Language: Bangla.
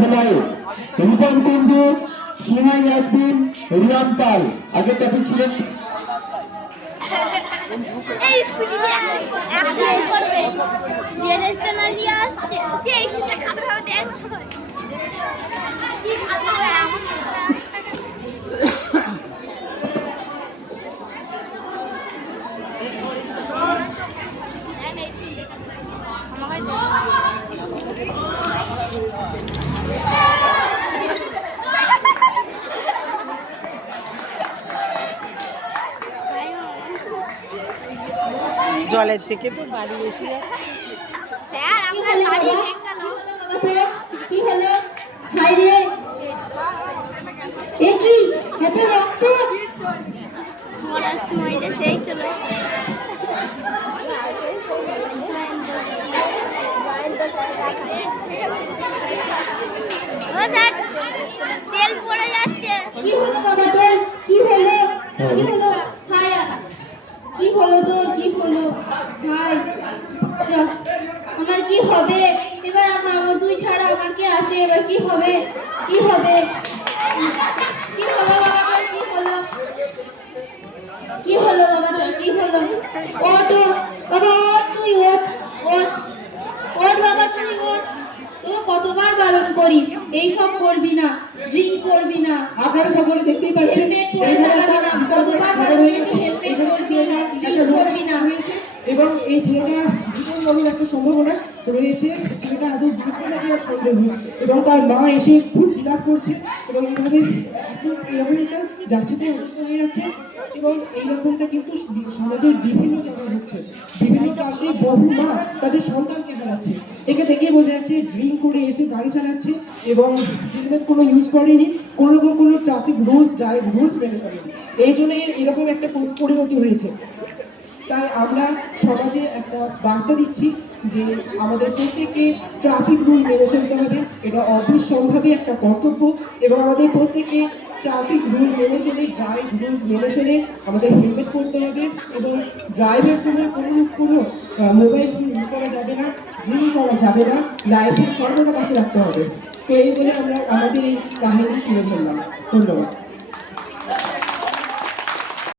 হেলায় রিপন কুন্ডু, স্নেহা ইয়াসমিন, রিয়ান পাল। আগের টপিক ছিলেন এই স্কুটি অ্যাপ্লাই করবে যে রেস্টুরেন্ট নিয়ে আসছে এই কিটা খাবে হবে দেখো কি খাবে এমন জলের থেকে তো বাড়ি এসে যাচ্ছে। স্যার আমরা গাড়ি কি হলো ভাই রে এ কি এত রক্ত মরার সময়টা সেই চলে ও স্যার তেল পড়ে যাচ্ছে কি হলো বাবা তোর কি হলো ভাই কি হলো তোর কি হলো ভাই আমার কি হবে এবার আমার তুই ছাড়া আমার কি আছে এবার কি হবে কি হলো বাবা তোর কি হলো বাবা তোর কি হলো ওঠ বাবা ওঠ তুই ওঠ বাবা তুই ওঠ তো কতবার বারণ করি এই সব করবি না ড্রিঙ্ক করবি না আপনারা সকলে দেখতেই পাচ্ছেন কতবার বারণ করি হেলমেট করবি না ড্রিঙ্ক করবি না এবং এই ছেলেটার জীবন মরণের একটা সম্ভাবনা রয়েছে। ছেলেটা আদৌ বাঁচবে নাকি আর সন্দেহ, এবং তার মা এসে খুব বিলাপ করছে এবং এইভাবে এরকম একটা যাচ্ছিতে অবস্থা হয়ে যাচ্ছে। এবং এইরকমটা কিন্তু সমাজের বিভিন্ন জায়গায় হচ্ছে, বিভিন্ন প্রান্তে বহু মা তাদের সন্তানকে হারাচ্ছে। একে দেখে বোঝা যাচ্ছে ড্রিঙ্ক করে এসে গাড়ি চালাচ্ছে এবং হেলমেট কোনো ইউজ করেনি, কোনো রকম কোনো ট্রাফিক রুলস মেনে চলেনি। এই জন্য এরকম একটা পরিণতি হয়েছে। তাই আমরা সমাজে একটা বার্তা দিচ্ছি যে আমাদের প্রত্যেককে ট্রাফিক রুল মেনে চলতে হবে, এটা অবশ্যম্ভাবী একটা কর্তব্য। এবং আমাদের প্রত্যেককে ট্রাফিক রুল মেনে চলে, ড্রাইভ রুলস মেনে চলে আমাদের হেলমেট পরতে হবে এবং ড্রাইভের সময় কোনো মোবাইল ফোন ইউজ করা যাবে না, ড্রিঙ্ক করা যাবে না, লাইসেন্স সর্বদা কাছে রাখতে হবে। তো এই বলে আমরা আমাদের এই কাহিনী তুলে ধরলাম। ধন্যবাদ।